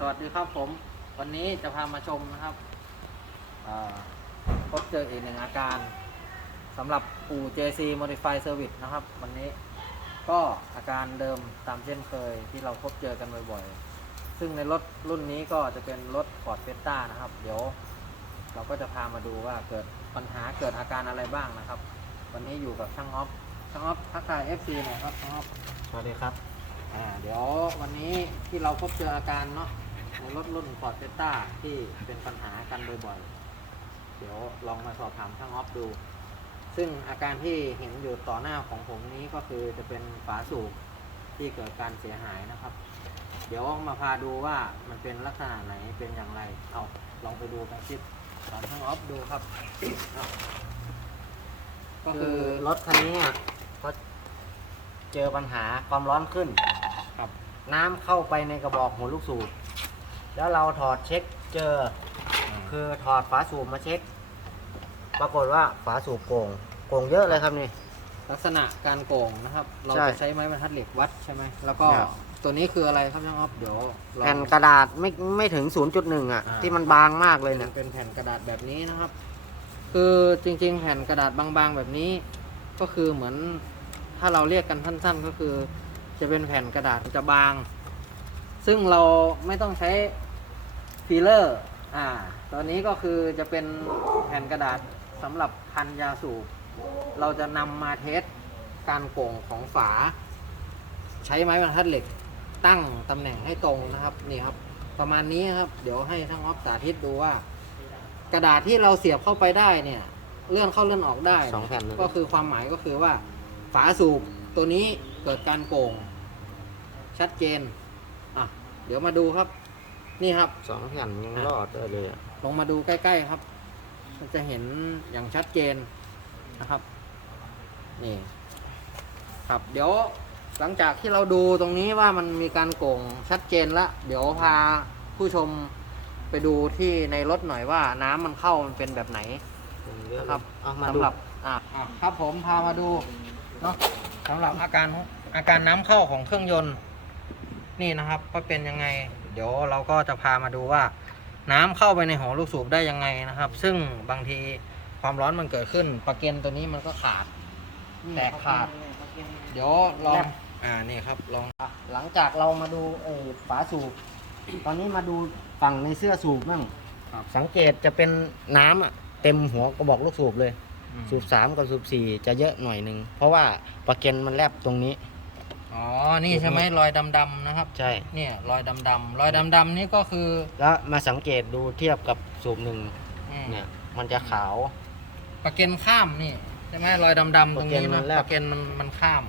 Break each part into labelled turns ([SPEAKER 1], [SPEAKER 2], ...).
[SPEAKER 1] สวัสดีครับผม วันนี้จะพามาชมนะครับอ่าพบเจออีกหนึ่งอาการสำหรับอู่ JC Modify Service นะครับ วันนี้ก็อาการเดิมตามเช่นเคยที่เราพบเจอกันบ่อยๆ ซึ่งในรถรุ่นนี้ก็จะเป็นรถ Ford Fiesta นะครับ เดี๋ยวเราก็จะพามาดูว่าเกิดปัญหาเกิดอาการอะไรบ้างนะครับ วันนี้อยู่กับช่างออฟช่างออฟทักทาย FC หน่อยครับช่างออฟ
[SPEAKER 2] สวัสดีครับ
[SPEAKER 1] อ่าเดี๋ยววันนี้ที่เราพบเจออาการเนาะ ในรถรุ่น Ford f i e s t a ที่เป็นปัญหากันบ่อยๆ เดี๋ยวลองมาสอบถามช่างออฟดู ซึ่งอาการที่เห็นอยู่ต่อหน้าของผมนี้ก็คือจะเป็นฝาสูบที่เกิดการเสียหายนะครับ เดี๋ยวมาพาดูว่ามันเป็นลักษณะไหนเป็นอย่างไร เอาลองไปดูกันคลิปตอนช่างออฟดูครับเอาก็
[SPEAKER 2] ก็
[SPEAKER 1] คื
[SPEAKER 2] คืออรถคันนี้อะก็เจอปัญหาความร้อนขึ้น
[SPEAKER 1] ครับ
[SPEAKER 2] น้ำเข้าไปในกระบอกหัวลูกสูบ แล้วเราถอดเช็คเจอ คือถอดฝาสูบมาเช็ค ปรากฏว่าฝาสูบโกง โกงเยอะเลยครับนี่
[SPEAKER 1] ลักษณะการโกงนะครับ เรา
[SPEAKER 2] ใช่
[SPEAKER 1] จะใช้ไม้บรรทัดเหล็กวัดใช่ไหมแล้วก็
[SPEAKER 2] ครับ
[SPEAKER 1] ตัวนี้คืออะไรครับช่างอ๊อฟเดี๋ยวลอง
[SPEAKER 2] แผ่นกระดาษไม่ไม่ถึง 0.1 อะ
[SPEAKER 1] อ่า
[SPEAKER 2] ที่มันบางมากเลย
[SPEAKER 1] มั
[SPEAKER 2] เนี่ย
[SPEAKER 1] นเป็นแผ่นกระดาษแบบนี้นะครับ คือจริงๆ แผ่นกระดาษบางๆ แบบนี้ ก็คือเหมือนถ้าเราเรียกกันสั้นๆ ก็คือ จะเป็นแผ่นกระดาษจะบาง ซึ่งเราไม่ต้องใช้ ฟีลเลอร์อ่าตอนนี้ก็คือจะเป็นแผ่นกระดาษสำหรับพันยาสูบ เราจะนำมาเทสการโก่งของฝา ใช้ไม้บรรทัดเหล็กตั้งตำแหน่งให้ตรงนะครับนี่ครับ ประมาณนี้ครับ เดี๋ยวให้ช่างออฟสาธิตดูว่า กระดาษที่เราเสียบเข้าไปได้เนี่ยเลื่อนเข้าเลื่อนออกได้
[SPEAKER 2] สองแผ่นเลย
[SPEAKER 1] ก็คือความหมายก็คือว่า ฝาสูบตัวนี้เกิดการโก่งชัดเจนอะเดี๋ยวมาดูครับ นี่ครับ
[SPEAKER 2] สองแผ่นยังรอดได้เลยอะ
[SPEAKER 1] ลงมาดูใกล้ๆครับมันจะเห็นอย่างชัดเจนนะครับ นี่ ครับเดี๋ยวหลังจากที่เราดูตรงนี้ว่ามันมีการโก่งชัดเจนแล้วเดี๋ยวพาผู้ชมไปดูที่ในรถหน่อยว่าน้ำมันเข้ามันเป็นแบบไหน
[SPEAKER 2] เยอะ
[SPEAKER 1] นะครับ
[SPEAKER 2] เอามา
[SPEAKER 1] สำ
[SPEAKER 2] ดู
[SPEAKER 1] หรับอะอะครับผมพามาดูเนาะสำหรับอาการอาการน้ำเข้าของเครื่องยนต์ นี่นะครับว่าเป็นยังไง เดี๋ยวเราก็จะพามาดูว่า น้ำเข้าไปในหัวลูกสูบได้ยังไงนะครับ ซึ่งบางทีความร้อนมันเกิดขึ้นปะเก็นตัวนี้มันก็ขาดแตกขาด เดี๋ยวลองอ่านี่ครับลอง
[SPEAKER 2] อะหลังจากเรามาดูเออฝาสูบ ตอนนี้มาดูฝั่งในเสื้อสูบบ้าง
[SPEAKER 1] ครับ
[SPEAKER 2] สังเกตจะเป็นน้ำอะเต็มหัวกระบอกลูกสูบเลย สูบสามกับสูบสี่จะเยอะหน่อยหนึ่งเพราะว่าปลาเก็นมันแลบตรงนี้
[SPEAKER 1] อ๋อ นี่ใช่ไหมรอยดำๆนะครับ
[SPEAKER 2] ใช่
[SPEAKER 1] เนี่ยรอยดำๆรอยดำๆนี่ก็คือ
[SPEAKER 2] แล้วมาสังเกตดูเทียบกับสูบหนึ่ง
[SPEAKER 1] อืม
[SPEAKER 2] เนี่ย มันจะขาว
[SPEAKER 1] ปะเก็นข้ามนี่ใช่ไหมรอยดำๆตรงนี้
[SPEAKER 2] ปะเก็นมั
[SPEAKER 1] นะ
[SPEAKER 2] นแลบ
[SPEAKER 1] ปะเก็นมันมันข้าม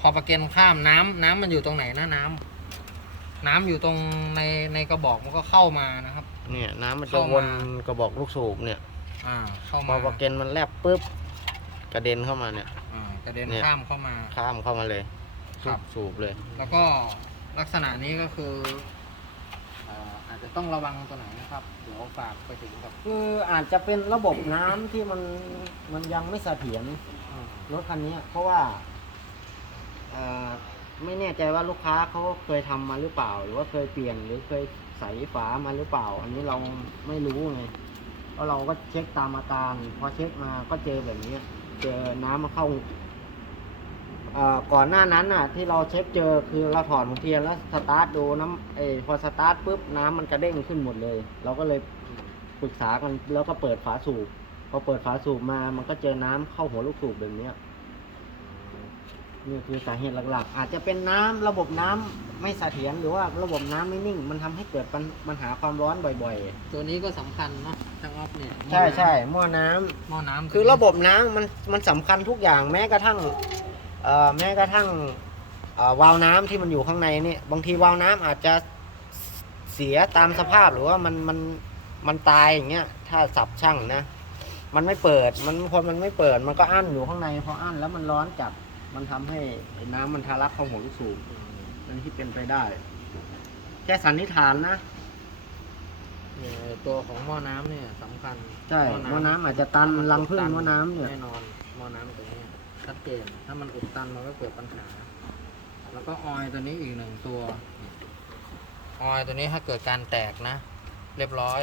[SPEAKER 1] พอปะเก็นข้ามน้ำน้ำมันอยู่ตรงไหนนะน้ำน้ำอยู่ตรงในในกระบอกมันก็เข้ามานะครับ
[SPEAKER 2] เนี่ยน้ำมันจะ
[SPEAKER 1] เข้ามา
[SPEAKER 2] วนกระบอกลูกสูบเนี่ย
[SPEAKER 1] อ่า เข้า
[SPEAKER 2] พ
[SPEAKER 1] มา
[SPEAKER 2] อปลาเก็นมันแลบปุ๊บกระเด็นเข้ามาเนี่ย
[SPEAKER 1] อ่ากระเด็น
[SPEAKER 2] เนี่ย
[SPEAKER 1] ข้ามเข้ามา
[SPEAKER 2] ข้ามเข้ามาเลย
[SPEAKER 1] ครับ
[SPEAKER 2] สูบเลย
[SPEAKER 1] แล้วก็ลักษณะนี้ก็คือเอ่ออาจจะต้องระวังตัวไหนนะครับ เดี๋ยวฝากไปถึงกับ
[SPEAKER 2] คืออาจจะเป็นระบบน้ำที่มันมันยังไม่เสถียร
[SPEAKER 1] อืม
[SPEAKER 2] รถคันนี้ เพราะว่าเอ่อไม่แน่ใจว่าลูกค้าเขาเคยทำมาหรือเปล่า หรือว่าเคยเปลี่ยนหรือเคยใส่ฝามาหรือเปล่า อันนี้เราไม่รู้ไงเพราะเราก็เช็คตามอาการพอเช็คมาก็เจอแบบนี้ เจอน้ำมาเข้าเอ่อ ก่อนหน้านั้นน่ะที่เราเช็คเจอคือเราถอดหัวเทียนแล้วสตาร์ทดูน้ำเออพอสตาร์ทปุ๊บน้ำมันกระเด้งขึ้นหมดเลย เราก็เลยปรึกษากันแล้วก็เปิดฝาสูบพอเปิดฝาสูบมามันก็เจอน้ำเข้าหัวลูกสูบแบบเนี้ยนี่คือสาเหตุหลักๆ อาจจะเป็นน้ำระบบน้ำไม่เสถียรหรือว่าระบบน้ำไม่นิ่ง มันทำให้เกิดปัญปัญหาความร้อนบ่อย
[SPEAKER 1] ตัวนี้ก็สำคัญเนาะช่างออฟเนี่ย
[SPEAKER 2] ๆใช่ใช่หม้อน้ำ
[SPEAKER 1] หม้อน้ำ
[SPEAKER 2] คือระบบน้ำมันมันสำคัญทุกอย่างแม้กระทั่งเอ่อ แม้กระทั่งเอ่อวาล์วน้ำที่มันอยู่ข้างในนี่บางทีวาล์วน้ำอาจจะเสียตามสภาพหรือว่ามันมันมันตายอย่างเงี้ยถ้าสับช่างนะ มันไม่เปิดมันพอมันไม่เปิดมันก็อั้นอยู่ข้างในพออั้นแล้วมันร้อนจัดมันทำให้ไอ้น้ำมันทะลักเข้าหัวลูกสูบนั่นที่เป็นไปได้แค่สันนิษฐานนะ
[SPEAKER 1] เนี่ยตัวของหม้อน้ำเนี่ยสำคัญ
[SPEAKER 2] ใช่หม้อน้ำอาจจะตันรังพึ่งหม้อน้ำเนี่ย
[SPEAKER 1] แน่นอนหม้อน้ำตัวนี้ ชัดเจน ถ้ามันอุดตันมันก็เกิดปัญหา แล้วก็ออยล์ตัวนี้อีกหนึ่งตัว ออยล์ตัวนี้ถ้าเกิดการแตกนะ เรียบร้อย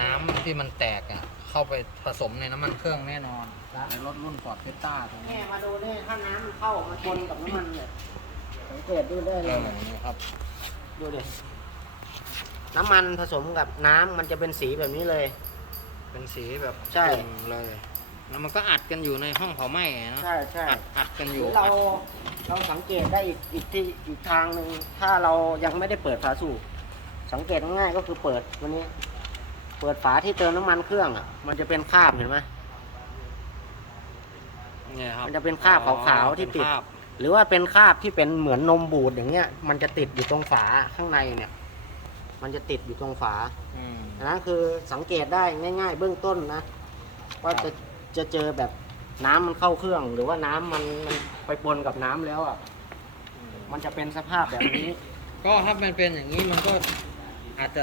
[SPEAKER 1] น้ำที่มันแตกอะ เข้าไปผสมในน้ำมันเครื่องแน่นอน ในรถรุ่นฟอร์ดเพต้าตัว
[SPEAKER 2] แม่
[SPEAKER 1] นี้
[SPEAKER 2] มาดูนี่ถ้าน้ำมันเข้ามาชนกับน้ำมันเนี่ยสังเกตดูได้
[SPEAKER 1] เอ
[SPEAKER 2] เลย
[SPEAKER 1] อนี่ครับ
[SPEAKER 2] ดูดิน้ำมันผสมกับน้ำมันจะเป็นสีแบบนี้เลย
[SPEAKER 1] เป็นสีแบบ
[SPEAKER 2] ใช่
[SPEAKER 1] กลุ่มเลย แล้วมันก็อัดกันอยู่ในห้องเผาไหม้นะ
[SPEAKER 2] ใช่ใช่
[SPEAKER 1] อัดอัดกัน
[SPEAKER 2] ห
[SPEAKER 1] อ
[SPEAKER 2] รื
[SPEAKER 1] ยู่
[SPEAKER 2] อเราเราสังเกตได้อีกอีกที่อีกทางหนึ่งถ้าเรายังไม่ได้เปิดฝาสูบสังเกตง่ายๆก็คือเปิดวันนี้ เปิดฝาที่เติมน้ำมันเครื่องอะ มันจะเป็นคราบเห็นไหม
[SPEAKER 1] เนี่ยครับ
[SPEAKER 2] มันจะเป็นคราบขาวๆที่ติด
[SPEAKER 1] เป็นคราบ
[SPEAKER 2] หรือว่าเป็นคราบที่เป็นเหมือนนมบูดอย่างเงี้ย มันจะติดอยู่ตรงฝาข้างในเนี่ย มันจะติดอยู่ตรงฝา
[SPEAKER 1] อืม
[SPEAKER 2] อันนั้นคือสังเกตได้ง่าย ๆ เบื้องต้นนะว่า
[SPEAKER 1] ครั
[SPEAKER 2] จะ
[SPEAKER 1] บ
[SPEAKER 2] จะเจอแบบน้ำมันเข้าเครื่อง หรือว่าน้ำมันมันไปปนกับน้ำแล้วอะมันจะเป็นสภาพแบบนี้
[SPEAKER 1] ก็ถ้ามันเป็นอย่างนี้มันก็อาจจะ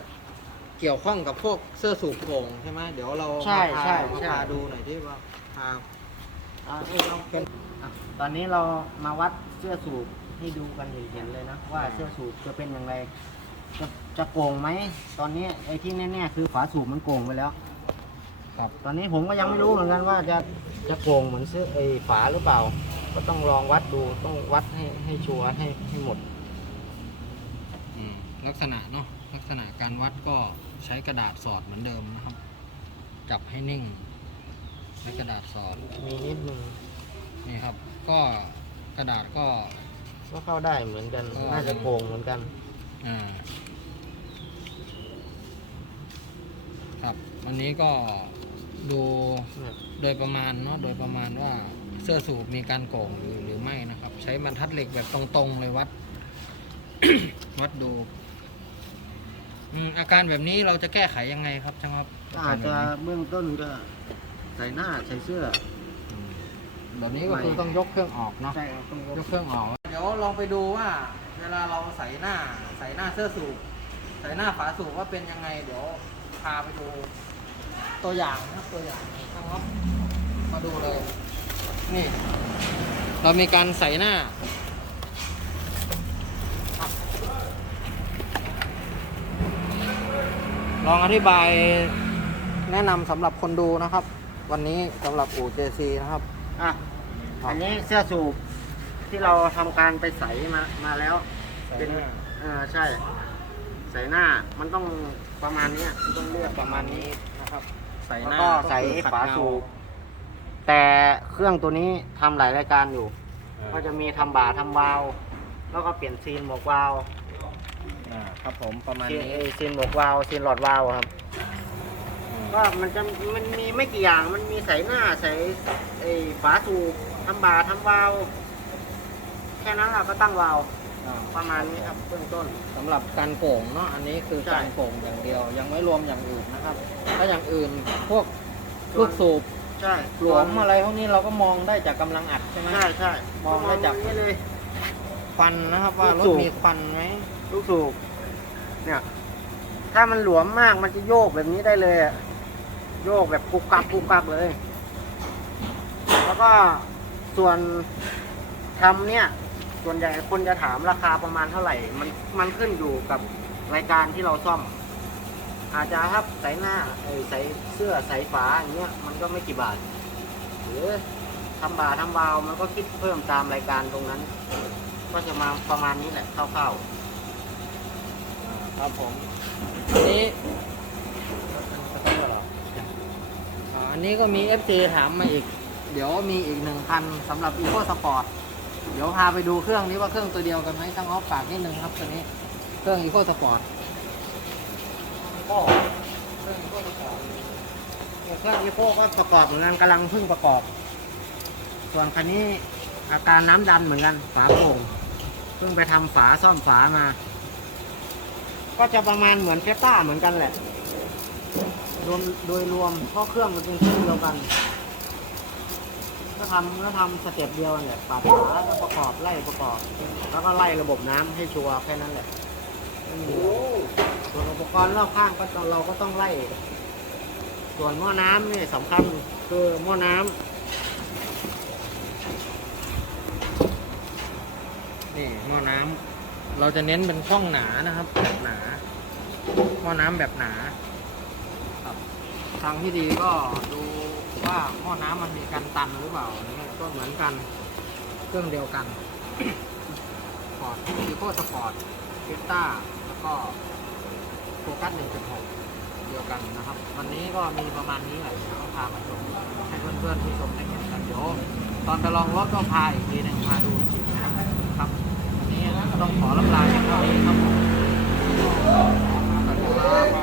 [SPEAKER 1] เกี่ยวข้องกับพวกเสื้อสูบโป่งใช่ไหมเดี๋ยวเรา
[SPEAKER 2] ใช่
[SPEAKER 1] มาพา
[SPEAKER 2] ใช่
[SPEAKER 1] มา
[SPEAKER 2] ใช่
[SPEAKER 1] พาดูหน่อยที่ว่าพา
[SPEAKER 2] อ่าให้เราเป็นอะตอนนี้เรามาวัดเสื้อสูบให้ดูกันเห็นๆเลยนะว่าเสื้อสูบจะเป็นอย่างไร จะจะโกงไหมตอนนี้ไอ้ที่แน่ๆคือฝาสูบมันโกงไปแล้ว
[SPEAKER 1] ครับ
[SPEAKER 2] ตอนนี้ผมก็ยังไม่รู้เหมือนกันว่าจะจะโกงเหมือนเสื้อไอ้ฝาหรือเปล่า ก็ต้องลองวัดดูต้องวัดให้ให้ชัวร์ให้ให้หมด
[SPEAKER 1] อืมลักษณะเนาะลักษณะการวัดก็ใช้กระดาษสอดเหมือนเดิมนะครับ จับให้นิ่งใช้กระดาษสอด
[SPEAKER 2] มีนิดนึง
[SPEAKER 1] นี่ครับ ก็กระดาษก็
[SPEAKER 2] ก็เข้าได้เหมือนกัน
[SPEAKER 1] ก็
[SPEAKER 2] น่าจะโกงเหมือนกัน
[SPEAKER 1] อ่า ครับ วันนี้ก็ ดู
[SPEAKER 2] เนี่ย
[SPEAKER 1] โดยประมาณเนาะโดยประมาณว่าเสื้อสูบมีการโก่งหรือหรือไม่นะครับ ใช้บรรทัดเหล็กแบบตรงๆเลยวัด วัดดูอืมอาการแบบนี้เราจะแก้ไขยังไงครับช่างครับ
[SPEAKER 2] อาจจะเบื้องต้นก็ใส่หน้าใส่เสื้อ
[SPEAKER 1] อืมแบบนี้ก็คือต้องยกเครื่องออกเนาะ
[SPEAKER 2] ใช่ครับต้อง
[SPEAKER 1] ย
[SPEAKER 2] ย
[SPEAKER 1] ก
[SPEAKER 2] ก
[SPEAKER 1] เครื่องออก เดี๋ยวลองไปดูว่า เวลาเราใส่หน้า ใส่หน้าเสื้อสูบใส่หน้าฝาสูบว่าเป็นยังไง เดี๋ยวพาไปดู ตัวอย่างนะครับตัวอย่างนะครับมาดูเลย นี่ เรามีการใส่หน้าลองอธิบายแนะนำสำหรับคนดูนะครับ วันนี้สำหรับอู่ JC นะครับ
[SPEAKER 2] อะ
[SPEAKER 1] ครับ
[SPEAKER 2] อันนี้เสื้อสูบที่เราทำการไปใส่มามาแล้ว เป็นอ่าใช่ ใส่หน้ามันต้องประมาณเนี้ยต้องเลือกประมาณนี้
[SPEAKER 1] นะครับ ใส่
[SPEAKER 2] แล้ว
[SPEAKER 1] หน้า
[SPEAKER 2] ก็ใส่
[SPEAKER 1] คือขัด
[SPEAKER 2] ฝา
[SPEAKER 1] เง
[SPEAKER 2] สูบแต่เครื่องตัวนี้ทำหลายรายการอยู่ก็จะมีทำบ่าทำวาล์วแล้วก็เปลี่ยนซีนหมวกวาล์ว
[SPEAKER 1] อ่าครับผมประมาณ
[SPEAKER 2] ซีน
[SPEAKER 1] นี้
[SPEAKER 2] เอ้ยซีนหมวกวาล์วซีนหลอดวาล์วครับ ก็มันจะมันมีไม่กี่อย่างมันมีใส่หน้าใส่ไอ้ฝาสูบทำบ่าทำวาล์วแค่นั้นเราก็ตั้งวาล์ว
[SPEAKER 1] อ่า
[SPEAKER 2] ประมาณนี้ครับเบื้องต้น
[SPEAKER 1] สำหรับการโก่งเนาะอันนี้คือ
[SPEAKER 2] ใช่
[SPEAKER 1] การโก่งอย่างเดียว ยังไม่รวมอย่างอื่นนะครับถ้าอย่างอื่นพวกลูกสูบ
[SPEAKER 2] ใช่
[SPEAKER 1] หลวมอะไรพวกนี้เราก็มองได้จากกำลังอัดใช่ไหม
[SPEAKER 2] ใช่ใช่
[SPEAKER 1] มองได้จาก
[SPEAKER 2] มนี้เลย
[SPEAKER 1] ควันนะครับ ว่า
[SPEAKER 2] ลู
[SPEAKER 1] ร
[SPEAKER 2] กสู
[SPEAKER 1] ถ
[SPEAKER 2] บ
[SPEAKER 1] มีควันไหม
[SPEAKER 2] ลูกสูบเนี่ย ถ้ามันหลวมมากมันจะโยกแบบนี้ได้เลยอะโยกแบบกุกกักกุกกักเลย แล้วก็ส่วนทำเนี่ย ส่วนใหญ่คนจะถามราคาประมาณเท่าไหร่ มันมันขึ้นอยู่กับรายการที่เราซ่อม อาจจะครับใส่หน้าเอ้ยใส่เสื้อใส่ฝาอย่างเงี้ยมันก็ไม่กี่บาท หรือทำบาทำวาล์วมันก็คิดเพิ่มตามรายการตรงนั้น ก็จะมาประมาณนี้แหละคร่าวๆ
[SPEAKER 1] อ่าครับผมอันนี้อ่าอันนี้ก็มี FC ถามมาอีก เดี๋ยวมีอีกหนึ่งคันสำหรับ Eco Sport เดี๋ยวพาไปดูเครื่องนี้ว่าเครื่องตัวเดียวกันไหมช่างออฟฝากนิดนึงครับตัวนี้ เครื่อง Eco Sport
[SPEAKER 2] ก็
[SPEAKER 1] เครื่อง Eco Sport
[SPEAKER 2] เครื่องอีโคก็ประกอบเหมือนกันกำลังเพิ่งประกอบ ส่วนคันนี้อาการน้ำดันเหมือนกันฝาโป่งเพิ่งไปทำฝาซ่อมฝามา ก็จะประมาณเหมือนเฟต้าเหมือนกันแหละรวมโดยรวมเพราะเครื่องมันเป็นเครื่องเดียวกัน ก็ทำก็ทำสเต็ปเดียวนั่นแหละปาดฝาแล้วก็ประกอบไล่ประกอบ แล้วก็ไล่ระบบน้ำให้ชัวร์แค่นั้นแหละไม่มีส่วนอุปกรณ์รอบข้างก็เราก็ต้องไล่ ส่วนหม้อน้ำนี่สำคัญคือหม้อน้ำ
[SPEAKER 1] นี่หม้อน้เราจะเน้นเป็นช่องหนานะครับ แบบหนาหม้อน้ำแบบหนาครับทางที่ดีก็ดู ว่าหม้อน้ำมันมีการตันหรือเปล่านนี้ก็เหมือนกันเครื่องเดียวกันสปอร์ตอีโคสปอร์ตฟิต้าแล้วก็โฟกัส1.6 เดียวกันนะครับ วันนี้ก็มีประมาณนี้แหละเดี๋ยวพามาชมให้เพื่อนๆผู้ชมได้เห็นกันเดี๋ยวตอนไปลองรถก็พาอีกทีหนึงพาดูอีกทีนะครับวันนี้ต้องขอลำลาเพียงเท่านี้ครับผมสวัสดีครับ